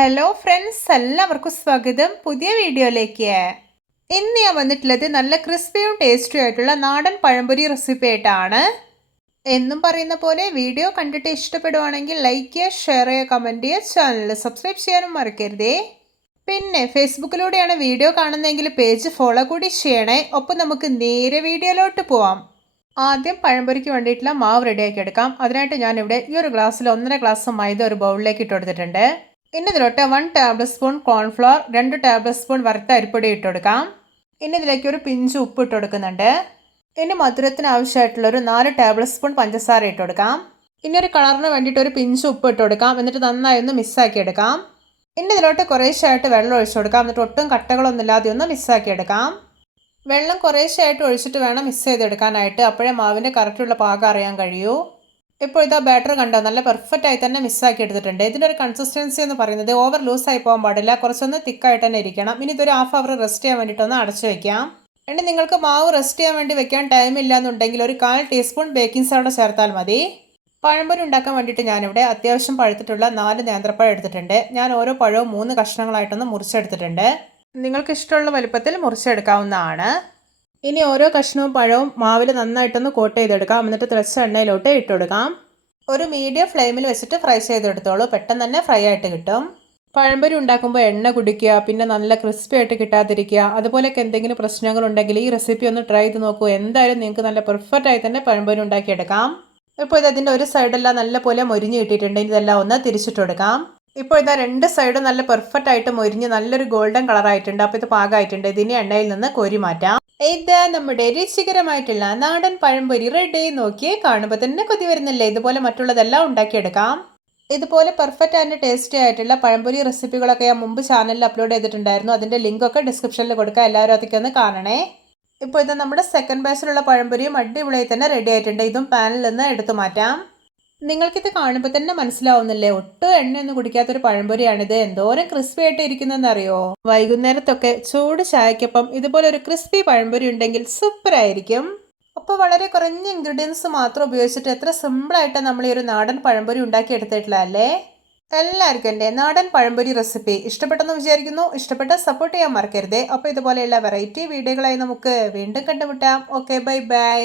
Hello friends, എല്ലാവർക്കും സ്വാഗതം പുതിയ വീഡിയോയിലേക്ക്. ഇന്ന് ഞാൻ വന്നിട്ടുള്ളത് നല്ല ക്രിസ്പിയും ടേസ്റ്റിയും ആയിട്ടുള്ള നാടൻ പഴംപൊരി റെസിപ്പി ആയിട്ടാണ്. എന്നും പറയുന്ന പോലെ വീഡിയോ കണ്ടിട്ട് ഇഷ്ടപ്പെടുവാണെങ്കിൽ ലൈക്ക് ചെയ്യുക, ഷെയർ ചെയ്യുക, കമൻറ്റ് ചെയ്യുക, ചാനൽ സബ്സ്ക്രൈബ് ചെയ്യാനും മറക്കരുതേ. പിന്നെ ഫേസ്ബുക്കിലൂടെയാണ് വീഡിയോ കാണുന്നതെങ്കിൽ പേജ് ഫോളോ കൂടി ചെയ്യണേ. ഒപ്പം നമുക്ക് നേരെ വീഡിയോയിലോട്ട് പോവാം. ആദ്യം പഴംപൊരിക്ക് വേണ്ടിയിട്ടുള്ള മാവ് റെഡിയാക്കി എടുക്കാം. അതിനായിട്ട് ഞാനിവിടെ ഈ ഒരു ഗ്ലാസ്സിൽ 1.5 ഗ്ലാസ് മൈദ ഒരു ബൗളിലേക്ക് ഇട്ട് കൊടുത്തിട്ടുണ്ട്. ഇനി ഇതിലോട്ട് 1 table spoon cornflour, 2 table spoon വറുത്ത അരിപ്പൊടി ഇട്ട് കൊടുക്കാം. ഇനി ഇതിലേക്ക് ഒരു പിഞ്ച് ഉപ്പ് ഇട്ട് കൊടുക്കുന്നുണ്ട്. ഇനി മധുരത്തിന് ആവശ്യമായിട്ടുള്ള ഒരു 4 ടേബിൾ സ്പൂൺ പഞ്ചസാര ഇട്ട് കൊടുക്കാം. ഇനി ഒരു കളറിന് വേണ്ടിയിട്ട് ഒരു പിഞ്ച് ഉപ്പ് ഇട്ട് കൊടുക്കാം. എന്നിട്ട് നന്നായി ഒന്ന് മിക്സാക്കി എടുക്കാം. ഇനി ഇതിലോട്ട് കുറേശ്ശായിട്ട് വെള്ളം ഒഴിച്ചു കൊടുക്കാം. എന്നിട്ട് ഒട്ടും കട്ടകളൊന്നും ഇല്ലാതെ ഒന്ന് മിക്സാക്കി എടുക്കാം. വെള്ളം കുറേശ്ശായിട്ട് ഒഴിച്ചിട്ട് വേണം മിക്സ് ചെയ്തെടുക്കാനായിട്ട്. അപ്പോഴേ മാവിൻ്റെ കറക്റ്റുള്ള പാകം അറിയാൻ കഴിയൂ. ഇപ്പോൾ ഇതാ ബാറ്റർ കണ്ടോ, നല്ല പെർഫെക്റ്റ് ആയി തന്നെ മിക്സാക്കി എടുത്തിട്ടുണ്ട്. ഇതിൻ്റെ ഒരു കൺസിസ്റ്റൻസി എന്ന് പറയുന്നത് ഓവർ ലൂസായി പോകാൻ പാടില്ല, കുറച്ചൊന്ന് തിക്കായിട്ട് തന്നെ ഇരിക്കണം. ഇനി ഇതൊരു ഹാഫ് അവർ റെസ്റ്റ് ചെയ്യാൻ വേണ്ടിയിട്ടൊന്ന് അടച്ചു വെക്കാം. ഇനി നിങ്ങൾക്ക് മാവ് റെസ്റ്റ് ചെയ്യാൻ വേണ്ടി വെക്കാൻ ടൈം ഇല്ല എന്നുണ്ടെങ്കിൽ ഒരു 1/4 ടീസ്പൂൺ ബേക്കിംഗ് സോഡ ചേർത്താൽ മതി. പഴംപൊരി ഉണ്ടാക്കാൻ വേണ്ടിയിട്ട് ഞാനിവിടെ അത്യാവശ്യം പഴുത്തിട്ടുള്ള 4 നേന്ത്രപ്പഴം എടുത്തിട്ടുണ്ട്. ഞാൻ ഓരോ പഴവും 3 കഷ്ണങ്ങളായിട്ടൊന്ന് മുറിച്ചെടുത്തിട്ടുണ്ട്. നിങ്ങൾക്ക് ഇഷ്ടമുള്ള വലുപ്പത്തിൽ മുറിച്ചെടുക്കാവുന്നതാണ്. ഇനി ഓരോ കഷ്ണവും പഴവും മാവിൽ നന്നായിട്ടൊന്ന് കോട്ട് ചെയ്തെടുക്കാം. എന്നിട്ട് തിളച്ച എണ്ണയിലോട്ട് ഇട്ടുകൊടുക്കാം. ഒരു മീഡിയം ഫ്ലെയിമിൽ വെച്ചിട്ട് ഫ്രൈ ചെയ്തെടുത്തോളൂ. പെട്ടെന്ന് തന്നെ ഫ്രൈ ആയിട്ട് കിട്ടും. പഴംപൊരി ഉണ്ടാക്കുമ്പോൾ എണ്ണ കുടിക്കുക, പിന്നെ നല്ല ക്രിസ്പി ആയിട്ട് കിട്ടാതിരിക്കുക, അതുപോലെയൊക്കെ എന്തെങ്കിലും പ്രശ്നങ്ങളുണ്ടെങ്കിൽ ഈ റെസിപ്പി ഒന്ന് ട്രൈ ചെയ്ത് നോക്കൂ. എന്തായാലും നിങ്ങൾക്ക് നല്ല പെർഫെക്റ്റ് ആയി തന്നെ പഴംപൊരി ഉണ്ടാക്കിയെടുക്കാം. ഇപ്പോൾ ഇതിൻ്റെ ഒരു സൈഡെല്ലാം നല്ലപോലെ മൊരിഞ്ഞ് കിട്ടിയിട്ടുണ്ട്. ഇതെല്ലാം ഒന്ന് തിരിച്ചിട്ട് കൊടുക്കാം. ഇപ്പോൾ ഇതാ 2 സൈഡും നല്ല പെർഫെക്റ്റ് ആയിട്ട് മൊരിഞ്ഞ് നല്ലൊരു ഗോൾഡൻ കളറായിട്ടുണ്ട്. അപ്പോൾ ഇത് പാകമായിട്ടുണ്ട്. ഇതിനെ എണ്ണയിൽ നിന്ന് കോരി മാറ്റാം. ഇത് നമ്മുടെ രുചികരമായിട്ടുള്ള നാടൻ പഴംപൊരി റെഡി. നോക്കിയേ, കാണുമ്പോൾ തന്നെ കൊതി വരുന്നില്ലേ? ഇതുപോലെ മറ്റുള്ളതെല്ലാം ഉണ്ടാക്കിയെടുക്കാം. ഇതുപോലെ പെർഫെക്റ്റ് ആൻഡ് ടേസ്റ്റി ആയിട്ടുള്ള പഴംപൊരി റെസിപ്പികളൊക്കെ ഞാൻ മുമ്പ് ചാനലിൽ അപ്ലോഡ് ചെയ്തിട്ടുണ്ടായിരുന്നു. അതിൻ്റെ ലിങ്കൊക്കെ ഡിസ്ക്രിപ്ഷനിൽ കൊടുക്കാം. എല്ലാവരും അതൊക്കെ ഒന്ന് കാണണേ. ഇപ്പോൾ ഇത് നമ്മുടെ സെക്കൻഡ് ബാച്ചിലുള്ള പഴംപൊരിയും അടിപൊളിയായി തന്നെ റെഡി ആയിട്ടുണ്ട്. ഇതും പാനിൽ നിന്ന് എടുത്തു മാറ്റാം. നിങ്ങൾക്കിത് കാണുമ്പോൾ തന്നെ മനസ്സിലാവുന്നില്ലേ, ഒട്ടും എണ്ണയൊന്നും കുടിക്കാത്തൊരു പഴംപൊരിയാണിത്. എന്തോരം ക്രിസ്പി ആയിട്ട് ഇരിക്കുന്നതെന്ന് അറിയോ? വൈകുന്നേരത്തൊക്കെ ചൂട് ചായക്കൊപ്പം ഇതുപോലെ ഒരു ക്രിസ്പി പഴംപൊരി ഉണ്ടെങ്കിൽ സൂപ്പർ ആയിരിക്കും. അപ്പോൾ വളരെ കുറഞ്ഞ ഇൻഗ്രീഡിയൻസ് മാത്രം ഉപയോഗിച്ചിട്ട് എത്ര സിമ്പിളായിട്ട് നമ്മൾ ഈ ഒരു നാടൻ പഴംപൊരി ഉണ്ടാക്കി എടുത്തിട്ടില്ല അല്ലേ? എല്ലാവർക്കും എൻ്റെ നാടൻ പഴംപൊരി റെസിപ്പി ഇഷ്ടപ്പെട്ടെന്ന് വിചാരിക്കുന്നു. ഇഷ്ടപ്പെട്ട സപ്പോർട്ട് ചെയ്യാൻ മറക്കരുതേ. അപ്പോൾ ഇതുപോലെയുള്ള വെറൈറ്റി വീഡിയോകളായി നമുക്ക് വീണ്ടും കണ്ടുമുട്ടാം. Okay, bye bye.